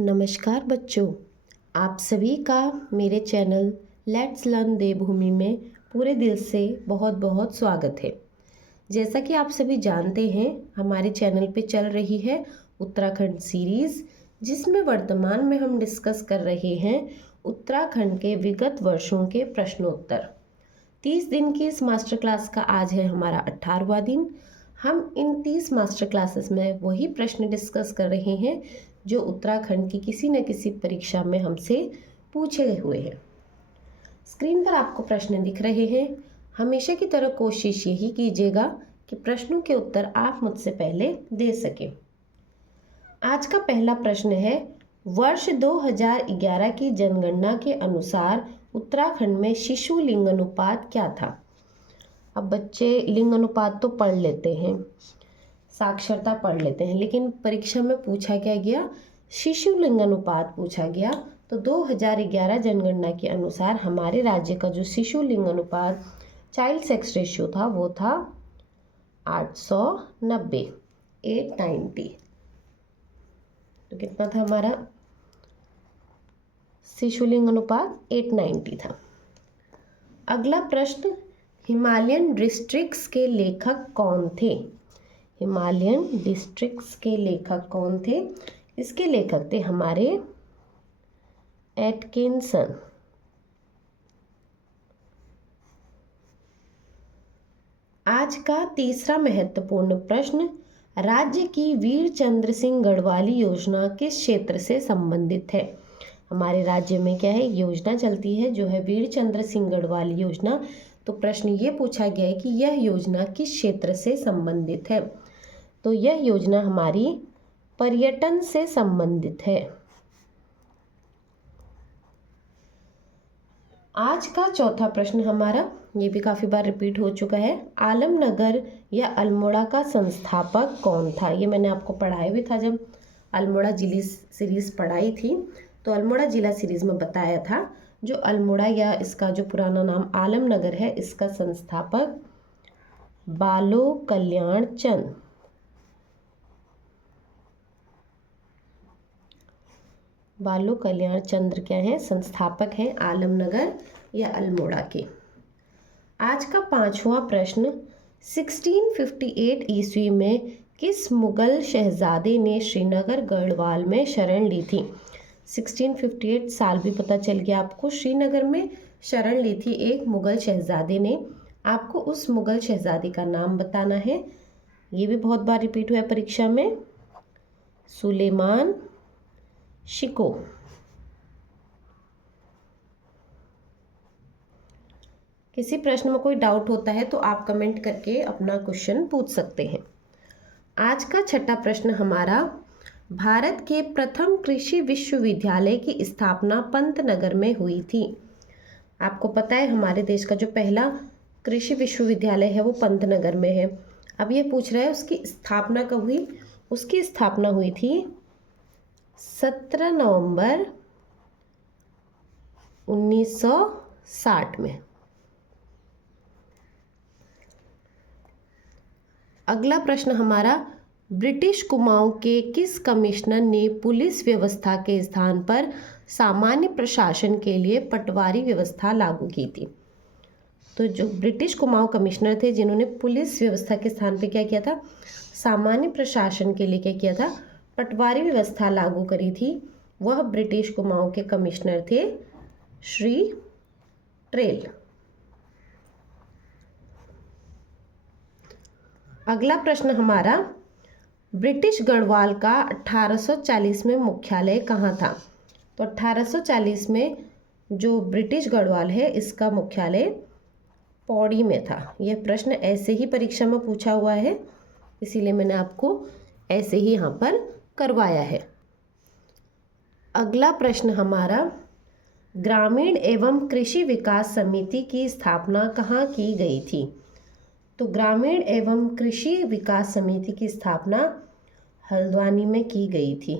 नमस्कार बच्चों, आप सभी का मेरे चैनल लेट्स लर्न देवभूमि में पूरे दिल से बहुत बहुत स्वागत है। जैसा कि आप सभी जानते हैं, हमारे चैनल पे चल रही है उत्तराखंड सीरीज़, जिसमें वर्तमान में हम डिस्कस कर रहे हैं उत्तराखंड के विगत वर्षों के प्रश्नोत्तर। 30 दिन की इस मास्टर क्लास का आज है हमारा 18वां दिन। हम इन 30 मास्टर क्लासेस में वही प्रश्न डिस्कस कर रहे हैं जो उत्तराखंड की किसी न किसी परीक्षा में हमसे पूछे हुए हैं। स्क्रीन पर आपको प्रश्न दिख रहे हैं। हमेशा की तरह कोशिश यही कीजिएगा कि प्रश्नों के उत्तर आप मुझसे पहले दे सकें। आज का पहला प्रश्न है, वर्ष 2011 की जनगणना के अनुसार उत्तराखंड में शिशु लिंग अनुपात क्या था? अब बच्चे लिंग अनुपात तो पढ़ लेते हैं, साक्षरता पढ़ लेते हैं, लेकिन परीक्षा में पूछा क्या गया? शिशु लिंग अनुपात पूछा गया। तो 2011 जनगणना के अनुसार हमारे राज्य का जो शिशु लिंग अनुपात चाइल्ड सेक्स रेशियो था वो था 890, 890। तो कितना था हमारा शिशु लिंग अनुपात? 890 था। अगला प्रश्न, हिमालयन डिस्ट्रिक्ट्स के लेखक कौन थे? हिमालयन डिस्ट्रिक्ट्स के लेखक कौन थे? इसके लेखक थे हमारे एटकिंसन। आज का तीसरा महत्वपूर्ण प्रश्न, राज्य की वीर चंद्र सिंह गढ़वाली योजना किस क्षेत्र से संबंधित है? हमारे राज्य में क्या है, योजना चलती है जो है वीर चंद्र सिंह गढ़वाली योजना। तो प्रश्न ये पूछा गया है कि यह योजना किस क्षेत्र से संबंधित है? तो यह योजना हमारी पर्यटन से संबंधित है। आज का चौथा प्रश्न हमारा, ये भी काफ़ी बार रिपीट हो चुका है, आलमनगर या अल्मोड़ा का संस्थापक कौन था? ये मैंने आपको पढ़ाया भी था जब अल्मोड़ा जिला सीरीज़ पढ़ाई थी। तो अल्मोड़ा जिला सीरीज़ में बताया था जो अल्मोड़ा या इसका जो पुराना नाम आलमनगर है, इसका संस्थापक बालो कल्याण चंद। बालो कल्याण चंद्र क्या है? संस्थापक हैं आलमनगर या अल्मोड़ा के। आज का पांचवा प्रश्न, 1658 ईस्वी में किस मुगल शहजादे ने श्रीनगर गढ़वाल में शरण ली थी? 1658 साल भी पता चल गया आपको। श्रीनगर में शरण ली थी एक मुगल शहजादे ने। आपको उस मुगल शहजादे का नाम बताना है। ये भी बहुत बार रिपीट हुआ है परीक्षा में, सुलेमान शिको। किसी प्रश्न में कोई डाउट होता है तो आप कमेंट करके अपना क्वेश्चन पूछ सकते हैं। आज का छठा प्रश्न हमारा, भारत के प्रथम कृषि विश्वविद्यालय की स्थापना पंतनगर में हुई थी। आपको पता है हमारे देश का जो पहला कृषि विश्वविद्यालय है वो पंतनगर में है। अब ये पूछ रहा है उसकी स्थापना कब हुई? उसकी स्थापना हुई थी 17 नवंबर 1960 में। अगला प्रश्न हमारा, ब्रिटिश कुमाऊं के किस कमिश्नर ने पुलिस व्यवस्था के स्थान पर सामान्य प्रशासन के लिए पटवारी व्यवस्था लागू की थी? तो जो ब्रिटिश कुमाऊं कमिश्नर थे जिन्होंने पुलिस व्यवस्था के स्थान पर क्या किया था? सामान्य प्रशासन के लिए क्या किया था? पटवारी व्यवस्था लागू करी थी। वह ब्रिटिश कुमाऊं के कमिश्नर थे श्री ट्रेल। अगला प्रश्न हमारा, ब्रिटिश गढ़वाल का 1840 में मुख्यालय कहाँ था? तो 1840 में जो ब्रिटिश गढ़वाल है इसका मुख्यालय पौड़ी में था। यह प्रश्न ऐसे ही परीक्षा में पूछा हुआ है, इसीलिए मैंने आपको ऐसे ही यहाँ पर करवाया है। अगला प्रश्न हमारा, ग्रामीण एवं कृषि विकास समिति की स्थापना कहाँ की गई थी? तो ग्रामीण एवं कृषि विकास समिति की स्थापना हल्द्वानी में की गई थी।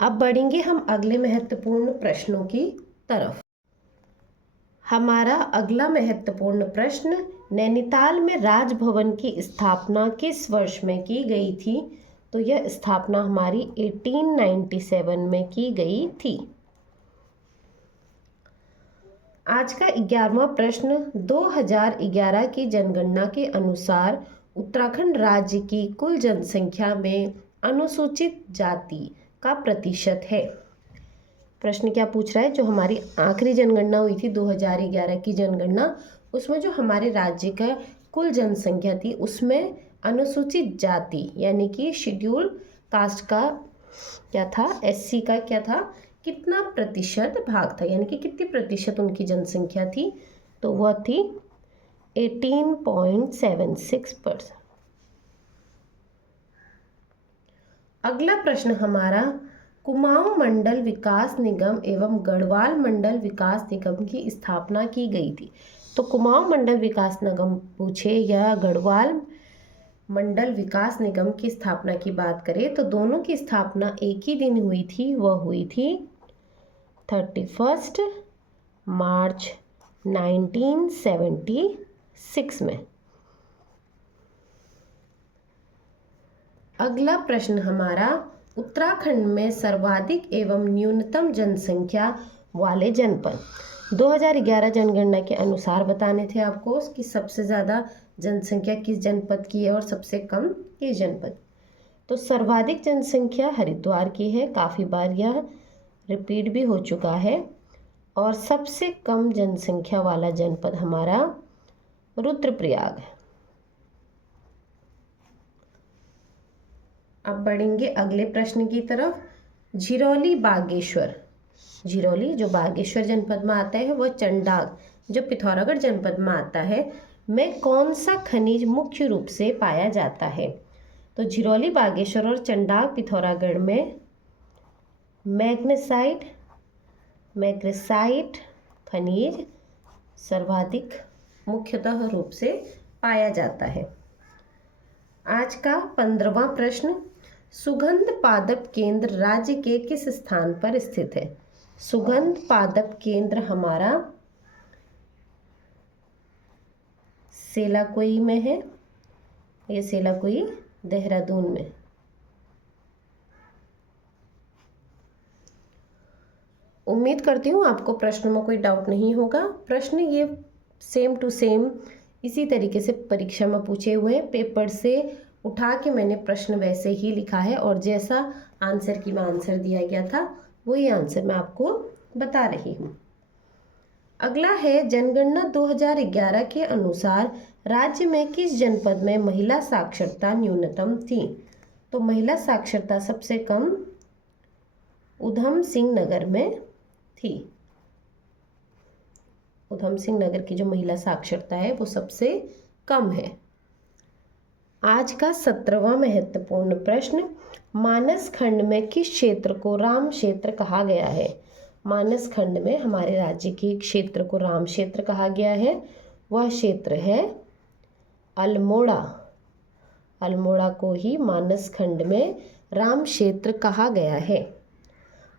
अब बढ़ेंगे हम अगले महत्वपूर्ण प्रश्नों की तरफ। हमारा अगला महत्वपूर्ण प्रश्न, नैनीताल में राजभवन की स्थापना किस वर्ष में की गई थी? तो यह स्थापना हमारी 1897 में की गई थी। आज का 11वां प्रश्न, 2011 की जनगणना के अनुसार उत्तराखंड राज्य की कुल जनसंख्या में अनुसूचित जाति का प्रतिशत है। प्रश्न क्या पूछ रहा है? जो हमारी आखिरी जनगणना हुई थी 2011 की जनगणना, उसमें जो हमारे राज्य का कुल जनसंख्या थी उसमें अनुसूचित जाति यानी कि शेड्यूल कास्ट का क्या था, एससी का क्या था, कितना प्रतिशत भाग था, यानी कि कितनी प्रतिशत उनकी जनसंख्या थी? तो वह थी 18.76%। अगला प्रश्न हमारा, कुमाऊं मंडल विकास निगम एवं गढ़वाल मंडल विकास निगम की स्थापना की गई थी। तो कुमाऊं मंडल विकास निगम पूछे या गढ़वाल मंडल विकास निगम की स्थापना की बात करें तो दोनों की स्थापना एक ही दिन हुई थी। वह हुई थी 31 मार्च 1976 में। अगला प्रश्न हमारा, उत्तराखंड में सर्वाधिक एवं न्यूनतम जनसंख्या वाले जनपद। 2011 जनगणना के अनुसार बताने थे आपको कि सबसे ज़्यादा जनसंख्या किस जनपद की है और सबसे कम किस जनपद। तो सर्वाधिक जनसंख्या हरिद्वार की है, काफ़ी बार यह रिपीट भी हो चुका है। और सबसे कम जनसंख्या वाला जनपद हमारा रुद्रप्रयाग है। अब बढ़ेंगे अगले प्रश्न की तरफ। झिरोली बागेश्वर, झिरोली जो बागेश्वर जनपद में आता है, वह चंडाग जो पिथौरागढ़ जनपद में आता है, में कौन सा खनिज मुख्य रूप से पाया जाता है? तो झिरोली बागेश्वर और चंडाग पिथौरागढ़ में मैग्नेसाइट खनिज सर्वाधिक मुख्यतः रूप से पाया जाता है। आज का 15वां प्रश्न, सुगंध पादप केंद्र राज्य के किस स्थान पर स्थित है? सुगंध पादप केंद्र हमारा सेलाकोई में है। ये सेलाकोई देहरादून में। उम्मीद करती हूँ आपको प्रश्न में कोई डाउट नहीं होगा। प्रश्न ये सेम टू सेम इसी तरीके से परीक्षा में पूछे हुए हैं। पेपर से उठा के मैंने प्रश्न वैसे ही लिखा है और जैसा आंसर की में आंसर दिया गया था वही आंसर मैं आपको बता रही हूँ। अगला है, जनगणना 2011 के अनुसार राज्य में किस जनपद में महिला साक्षरता न्यूनतम थी? तो महिला साक्षरता सबसे कम उधम सिंह नगर में थी। उधम सिंह नगर की जो महिला साक्षरता है वो सबसे कम है। आज का 17वां महत्वपूर्ण प्रश्न, मानस खंड में किस क्षेत्र को राम क्षेत्र कहा गया है? मानस खंड में हमारे राज्य के क्षेत्र को राम क्षेत्र कहा गया है। वह क्षेत्र है अल्मोड़ा। अल्मोड़ा को ही मानस खंड में राम क्षेत्र कहा गया है।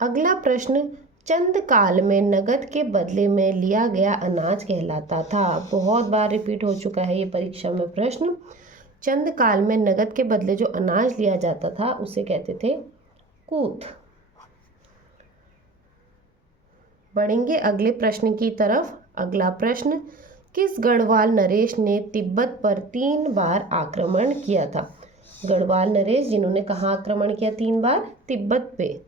अगला प्रश्न, चंद काल में नगद के बदले में लिया गया अनाज कहलाता था। बहुत बार रिपीट हो चुका है ये परीक्षा में प्रश्न। चंद काल में नगद के बदले जो अनाज लिया जाता था उसे कहते थे कूथ। बढ़ेंगे अगले प्रश्न की तरफ। अगला प्रश्न, किस गढ़वाल नरेश ने तिब्बत पर 3 बार आक्रमण किया था? गढ़वाल नरेश जिन्होंने कहाँ आक्रमण किया 3 बार? तिब्बत पे।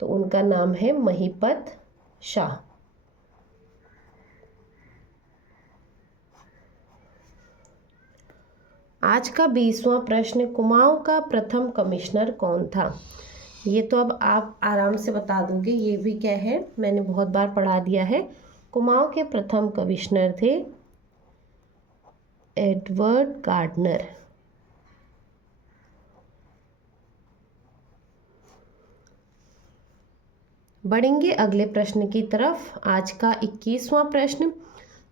तो उनका नाम है महिपत शाह। आज का 20वां प्रश्न, कुमाऊं का प्रथम कमिश्नर कौन था? ये तो अब आप आराम से बता दोगे, ये भी क्या है मैंने बहुत बार पढ़ा दिया है। कुमाऊं के प्रथम कमिश्नर थे एडवर्ड गार्डनर। बढ़ेंगे अगले प्रश्न की तरफ। आज का 21वां प्रश्न,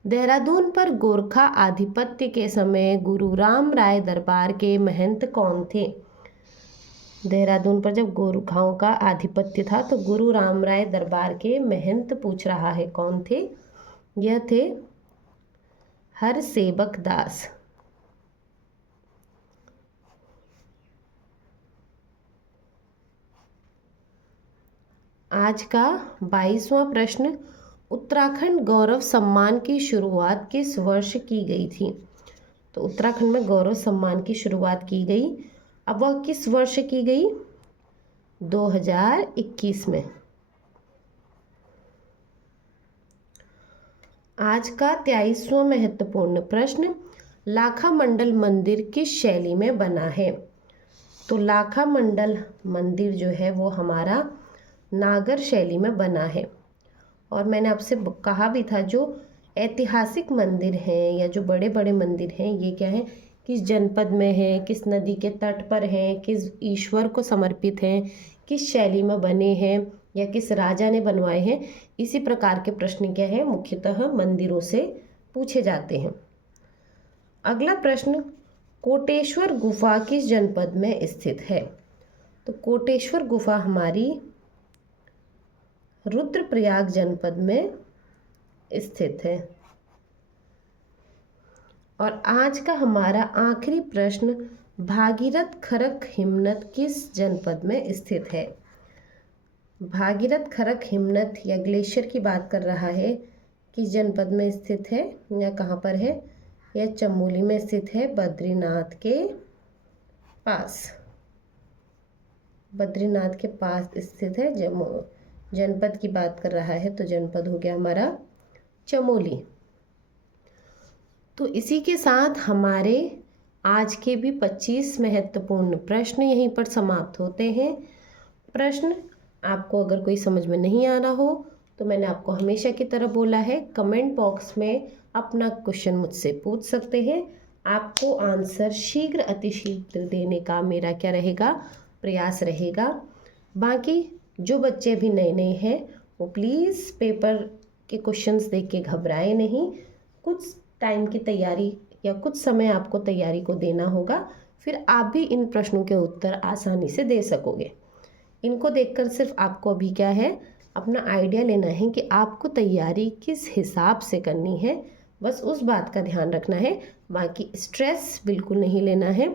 देहरादून पर गोरखा आधिपत्य के समय गुरु राम राय दरबार के महंत कौन थे? देहरादून पर जब गोरखाओं का आधिपत्य था तो गुरु राम राय दरबार के महंत पूछ रहा है कौन थे? यह थे हर सेवक दास। आज का 22वां प्रश्न, उत्तराखंड गौरव सम्मान की शुरुआत किस वर्ष की गई थी? तो उत्तराखंड में गौरव सम्मान की शुरुआत की गई, अब वह किस वर्ष की गई? 2021 में। आज का 23वां महत्वपूर्ण प्रश्न, लाखा मंडल मंदिर किस शैली में बना है? तो लाखा मंडल मंदिर जो है वो हमारा नागर शैली में बना है। और मैंने आपसे कहा भी था जो ऐतिहासिक मंदिर हैं या जो बड़े बड़े मंदिर हैं ये क्या है, किस जनपद में है, किस नदी के तट पर हैं, किस ईश्वर को समर्पित हैं, किस शैली में बने हैं या किस राजा ने बनवाए हैं। इसी प्रकार के प्रश्न क्या है, मुख्यतः मंदिरों से पूछे जाते हैं। अगला प्रश्न, कोटेश्वर गुफा किस जनपद में स्थित है? तो कोटेश्वर गुफा हमारी रुद्रप्रयाग जनपद में स्थित है। और आज का हमारा आखिरी प्रश्न, भागीरथ खरक हिमनद किस जनपद में स्थित है? भागीरथ खरक हिमनद या ग्लेशियर की बात कर रहा है, किस जनपद में स्थित है या कहाँ पर है? यह चमोली में स्थित है, बद्रीनाथ के पास। बद्रीनाथ के पास स्थित है। जनपद की बात कर रहा है तो जनपद हो गया हमारा चमोली। तो इसी के साथ हमारे आज के भी 25 महत्वपूर्ण प्रश्न यहीं पर समाप्त होते हैं। प्रश्न आपको अगर कोई समझ में नहीं आ रहा हो तो मैंने आपको हमेशा की तरह बोला है, कमेंट बॉक्स में अपना क्वेश्चन मुझसे पूछ सकते हैं। आपको आंसर शीघ्र अतिशीघ्र देने का मेरा क्या रहेगा, प्रयास रहेगा। बाकी जो बच्चे भी नए नए हैं वो प्लीज़ पेपर के क्वेश्चंस देख के घबराए नहीं। कुछ टाइम की तैयारी या कुछ समय आपको तैयारी को देना होगा, फिर आप भी इन प्रश्नों के उत्तर आसानी से दे सकोगे। इनको देखकर सिर्फ आपको अभी क्या है, अपना आइडिया लेना है कि आपको तैयारी किस हिसाब से करनी है, बस उस बात का ध्यान रखना है। बाकी स्ट्रेस बिल्कुल नहीं लेना है।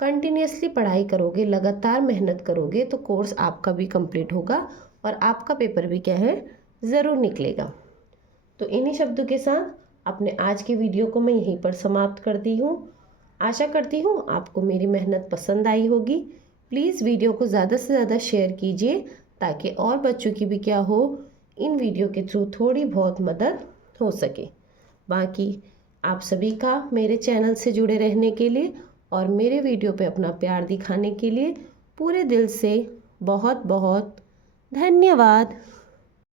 कंटिन्यूसली पढ़ाई करोगे, लगातार मेहनत करोगे तो कोर्स आपका भी कंप्लीट होगा और आपका पेपर भी क्या है, ज़रूर निकलेगा। तो इन्हीं शब्दों के साथ अपने आज के वीडियो को मैं यहीं पर समाप्त करती हूँ। आशा करती हूँ आपको मेरी मेहनत पसंद आई होगी। प्लीज़ वीडियो को ज़्यादा से ज़्यादा शेयर कीजिए ताकि और बच्चों की भी क्या हो, इन वीडियो के थ्रू थोड़ी बहुत मदद हो सके। बाकी आप सभी का मेरे चैनल से जुड़े रहने के लिए और मेरे वीडियो पे अपना प्यार दिखाने के लिए पूरे दिल से बहुत बहुत धन्यवाद।